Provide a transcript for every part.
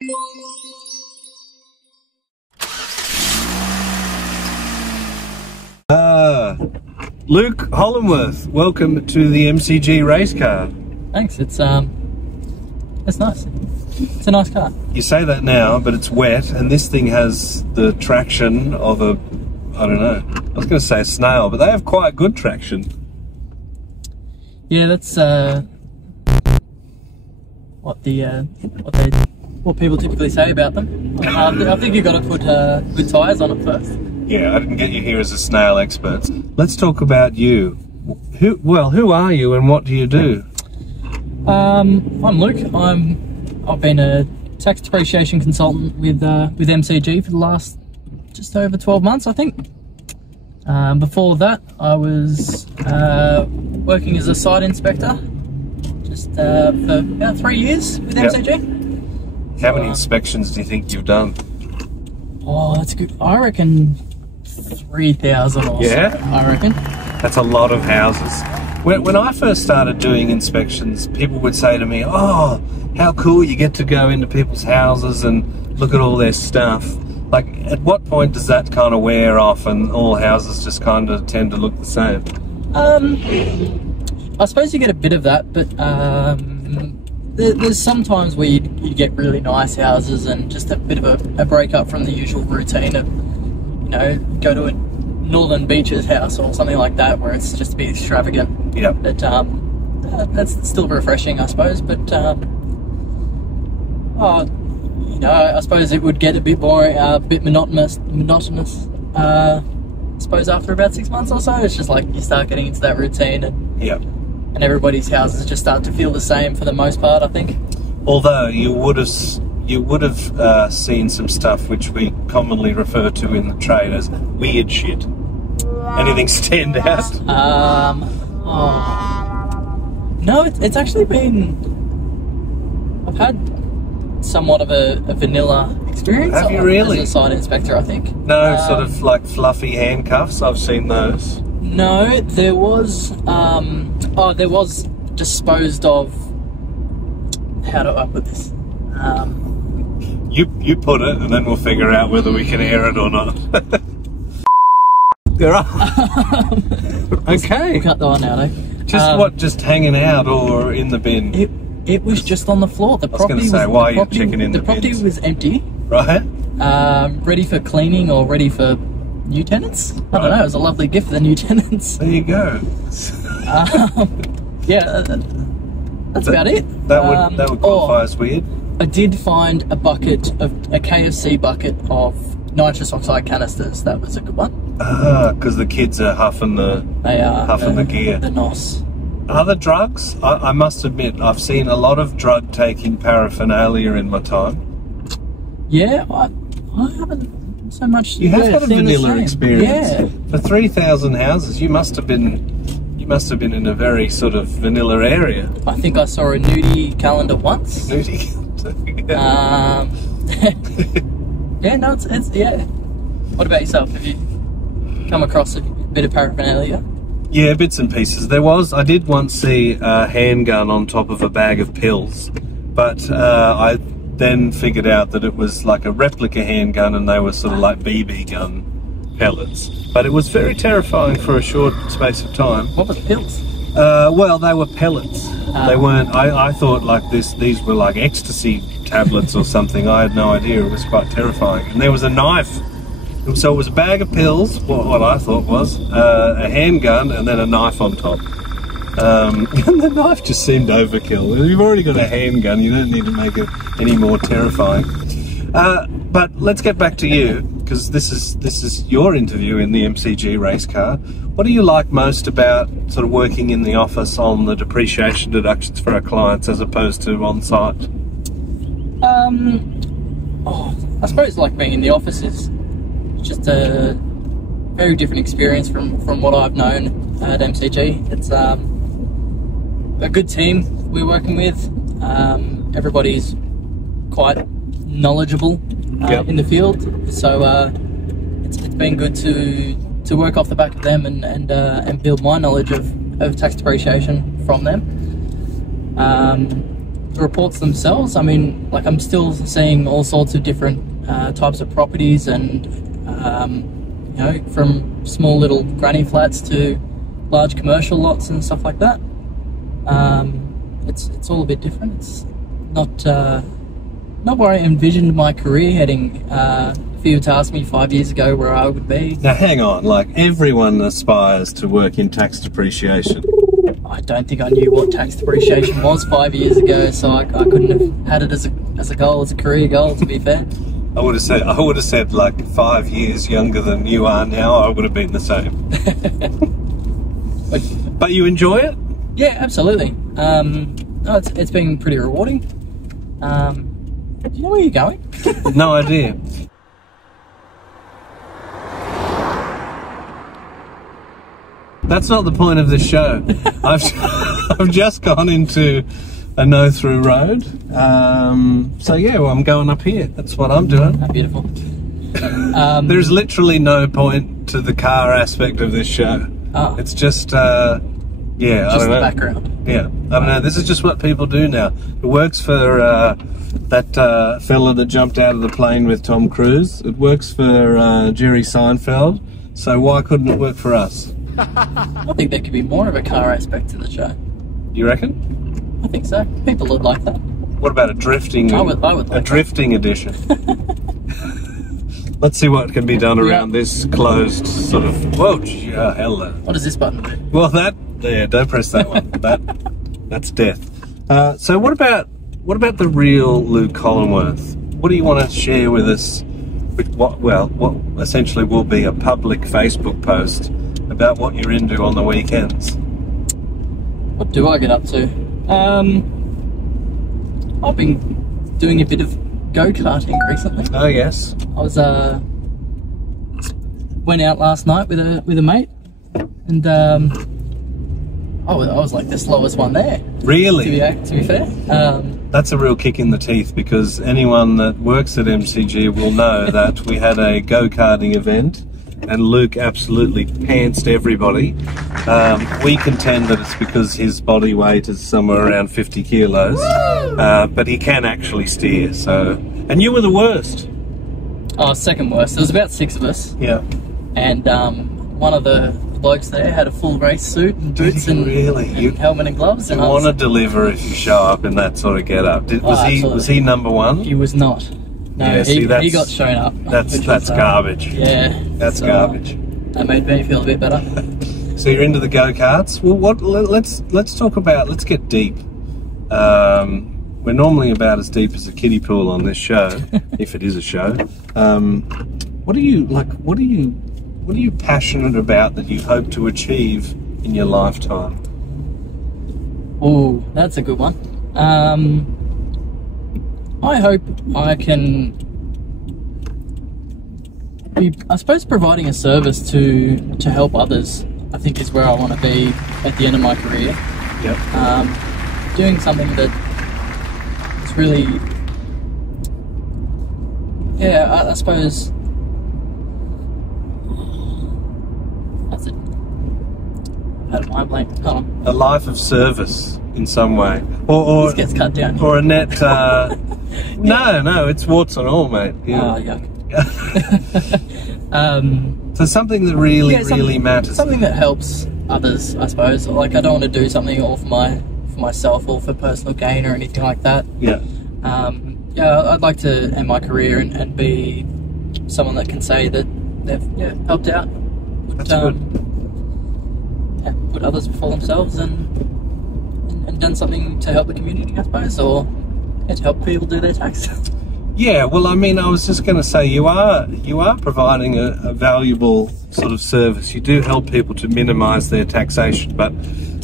Luke Hollinworth, welcome to the MCG race car. Thanks. It's nice. It's a nice car. You say that now, but it's wet, and this thing has the traction of a, I don't know, I was going to say a snail, but they have quite good traction. Yeah, that's what people typically say about them. I think you've got to put good tyres on it first. Yeah, I didn't get you here as a snail expert. Let's talk about you. Who are you and what do you do? I'm Luke. I've been a tax depreciation consultant with MCG for the last just over 12 months, I think. Before that, I was working as a site inspector just for about 3 years with MCG. How many inspections do you think you've done? Oh, that's good. I reckon 3,000 or so, I reckon. That's a lot of houses. When I first started doing inspections, people would say to me, oh, how cool, you get to go into people's houses and look at all their stuff. Like, at what point does that kind of wear off and all houses just kind of tend to look the same? I suppose you get a bit of that, but there's some times where you get really nice houses and just a bit of a break up from the usual routine of, you know, go to a Northern Beaches house or something like that where it's just a bit extravagant. Yeah. But that's still refreshing, I suppose. But you know, I suppose it would get a bit boring, a bit monotonous. I suppose after about 6 months or so, it's just like you start getting into that routine, and everybody's houses just start to feel the same for the most part, I think. Although you would have seen some stuff which we commonly refer to in the trade as weird shit. Anything stand out? No, it's actually been. I've had somewhat of a vanilla experience. Have you really? As a site inspector, I think. No, sort of like fluffy handcuffs. I've seen those. No, there was. There was disposed of. How do I put this? You put it, and then we'll figure out whether we can air it or not. There are. Okay. We'll cut that one out, eh? Just hanging out or in the bin? It was just on the floor. The property was. Why are you checking in the bins? The property was empty. Right. Ready for cleaning or ready for new tenants. I don't know. It was a lovely gift for the new tenants. There you go. Yeah, that's about it. That would qualify as weird. I did find a KFC bucket of nitrous oxide canisters. That was a good one. Because the kids are huffing the gear. The NOS. Other drugs? I must admit, I've seen a lot of drug-taking paraphernalia in my time. Yeah, I haven't so much. You have had a vanilla experience. Yeah. For 3,000 houses, you must have been in a very sort of vanilla area. I think I saw a nudie calendar once. Nudie calendar. Yeah, no, it's yeah. What about yourself? Have you come across a bit of paraphernalia? Yeah, bits and pieces. I did once see a handgun on top of a bag of pills, but I then figured out that it was like a replica handgun and they were sort of like BB gun pellets. But it was very terrifying for a short space of time. What were the pills? Well, they were pellets. They weren't, I thought like these were like ecstasy tablets or something. I had no idea. It was quite terrifying. And there was a knife. So it was a bag of pills, what I thought was, a handgun and then a knife on top. And the knife just seemed overkill. You've already got a handgun, you don't need to make it any more terrifying. But let's get back to you, because this is your interview in the MCG race car. What do you like most about sort of working in the office on the depreciation deductions for our clients as opposed to on site? I suppose like being in the office is just a very different experience from what I've known at MCG. It's a good team we're working with. Everybody's quite knowledgeable in the field, so it's been good to work off the back of them and build my knowledge of tax depreciation from them. the reports themselves, I mean, like I'm still seeing all sorts of different types of properties, and you know, from small little granny flats to large commercial lots and stuff like that. It's all a bit different. It's not where I envisioned my career heading. If you were to ask me 5 years ago where I would be. Now hang on, like everyone aspires to work in tax depreciation. I don't think I knew what tax depreciation was 5 years ago, so I couldn't have had it as a goal, as a career goal, to be fair. I would have said like 5 years younger than you are now, I would have been the same. But you enjoy it? Yeah, absolutely. No, it's been pretty rewarding. Do you know where you're going? No idea. That's not the point of this show. I've just gone into a no-through road. So yeah, well, I'm going up here. That's what I'm doing. Oh, beautiful. There's literally no point to the car aspect of this show. Oh. It's just, yeah, just I don't know. the background. Yeah, I don't know. This is just what people do now. It works for that fella that jumped out of the plane with Tom Cruise. It works for Jerry Seinfeld. So why couldn't it work for us? I think there could be more of a car aspect to the show. You reckon? I think so. People would like that. What about a drifting? I would like a drifting edition. Let's see what can be done around this closed sort of. Whoa, hello. What does this button do? Well, don't press that one. That's death. So what about the real Luke Hollinworth? What do you want to share with us? With what essentially will be a public Facebook post about what you're into on the weekends. What do I get up to? I've been doing a bit of go-karting recently. Oh yes. I was went out last night with a mate, and I was like the slowest one there. Really? To be fair. That's a real kick in the teeth, because anyone that works at MCG will know that we had a go-karting event and Luke absolutely pantsed everybody. We contend that it's because his body weight is somewhere around 50 kilos, but he can actually steer. So, and you were the worst. Oh, second worst. There was about 6 of us. Yeah. And one of the blokes there had a full race suit and boots and helmet and gloves. You want to deliver if you show up in that sort of get-up. Was he number one? He was not. No, yeah, he got shown up. That's garbage. Yeah. That's garbage. That made me feel a bit better. So you're into the go-karts? Well, let's talk about, let's get deep. We're normally about as deep as a kiddie pool on this show, if it is a show. What are you passionate about that you hope to achieve in your lifetime? Oh, that's a good one. I hope I can be, I suppose, providing a service to help others, I think, is where I want to be at the end of my career. Yep. Doing something that is really, yeah, I suppose, that's it. I had a mind blank. Hold on. A life of service in some way, or this gets cut down. Or a net. No, it's warts and all, mate. Yeah. Oh, yuck. So something that really matters. Something that helps others, I suppose. Like, I don't want to do something all for myself or for personal gain or anything like that. Yeah. Yeah, I'd like to end my career and be someone that can say that they've helped out. That's good. Yeah, put others before themselves and done something to help the community, I suppose, or to help people do their tax. Yeah, well, I mean, I was just going to say, you are providing a valuable sort of service. You do help people to minimise their taxation, but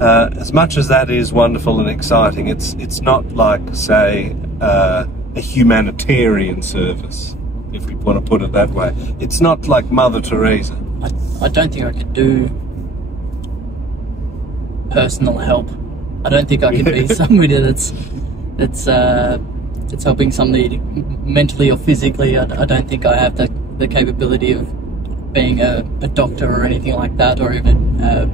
as much as that is wonderful and exciting, it's not like, say, a humanitarian service, if we want to put it that way. It's not like Mother Teresa. I don't think I could do personal help. I don't think I can be somebody that's helping somebody mentally or physically. I don't think I have the capability of being a doctor or anything like that, or even a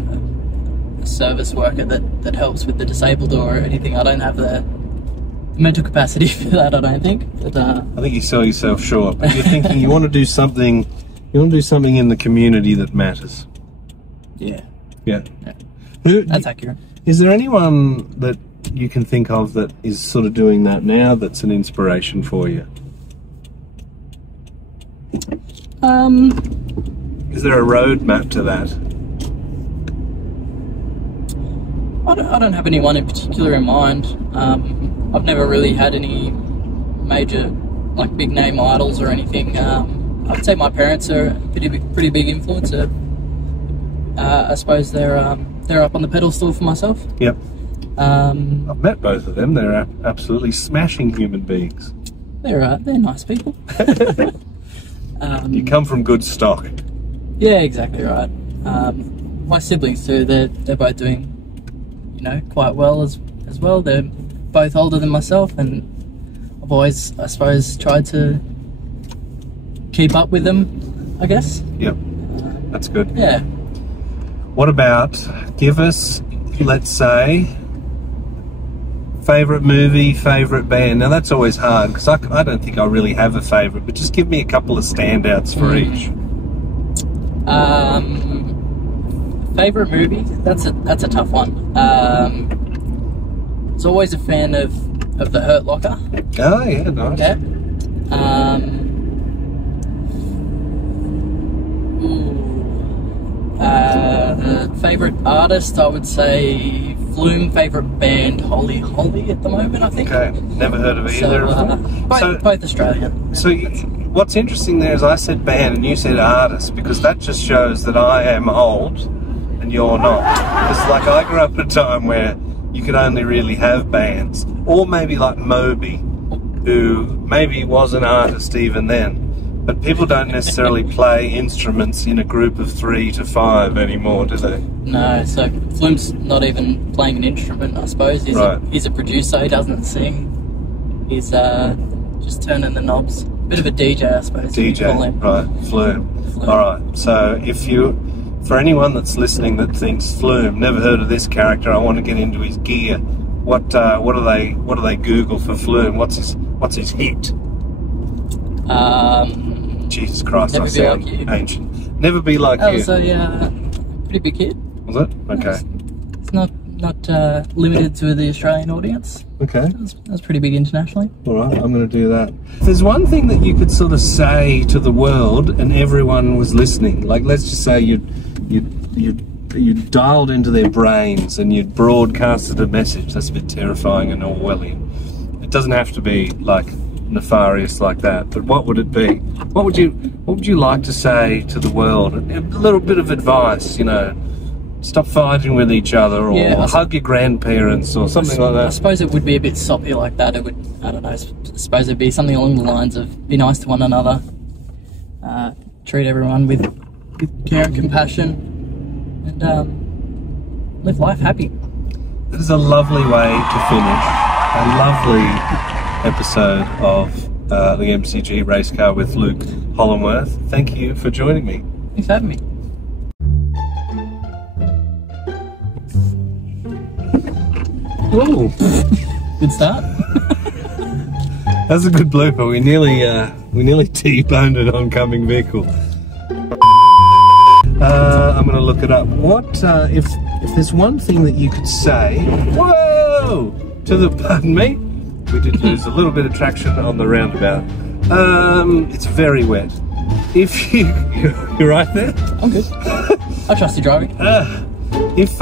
service worker that helps with the disabled or anything. I don't have mental capacity for that, I don't think. But, I think you sell yourself short, but you're thinking you want to do something. You want to do something in the community that matters. Yeah. Yeah. That's accurate. Is there anyone that you can think of that is sort of doing that now that's an inspiration for you? Is there a roadmap to that? I don't have anyone in particular in mind. I've never really had any major, like, big name idols or anything. I'd say my parents are a pretty big influence. I suppose they're up on the pedestal for myself. Yep. I've met both of them. They're absolutely smashing human beings. They're nice people. You come from good stock. Yeah, exactly right. My siblings too. They're both doing, quite well as well. They're both older than myself, and I've always, I suppose, tried to keep up with them, I guess. Yep. That's good. Yeah. What about, give us, let's say, favourite movie, favourite band? Now that's always hard, because I don't think I really have a favourite, but just give me a couple of standouts for each. Favourite movie? That's a tough one. I was always a fan of The Hurt Locker. Oh yeah, nice. Okay. Favourite artist, I would say Flume. Favourite band, Holly at the moment, I think. Okay, never heard of either of them. Both Australian. So what's interesting there is I said band and you said artist, because that just shows that I am old and you're not. Because like I grew up at a time where you could only really have bands, or maybe like Moby, who maybe was an artist even then. But people don't necessarily play instruments in a group of 3 to 5 anymore, do they? No, so Flume's not even playing an instrument, I suppose. He's a producer, he doesn't sing. He's just turning the knobs. Bit of a DJ, I suppose. DJ, right, Flume. Alright, so for anyone that's listening that thinks Flume, never heard of this character, I want to get into his gear. What do they Google for Flume? What's his hit? Jesus Christ, I sound ancient. Never Be Like You. That was a pretty big hit. Was it? Okay. It's not limited to the Australian audience. Okay. That's pretty big internationally. Alright, I'm going to do that. If there's one thing that you could sort of say to the world and everyone was listening, like let's just say you dialed into their brains and you'd broadcasted a message. That's a bit terrifying and Orwellian. It doesn't have to be like nefarious like that, but what would it be? What would you like to say to the world? A little bit of advice, stop fighting with each other, or hug your grandparents, or something like that. I suppose it would be a bit soppy like that. It would, I don't know, I suppose it'd be something along the lines of be nice to one another, treat everyone with care and compassion, and live life happy. That is a lovely way to finish a lovely episode of the MCG Race Car with Luke Hollinworth. Thank you for joining me. Thanks for having me. Whoa. Good start. That's a good blooper. We nearly T-boned an oncoming vehicle. I'm going to look it up. What if there's one thing that you could say? Whoa! Pardon me. We did lose a little bit of traction on the roundabout. It's very wet. If you're right there? I'm good. I trust you driving. If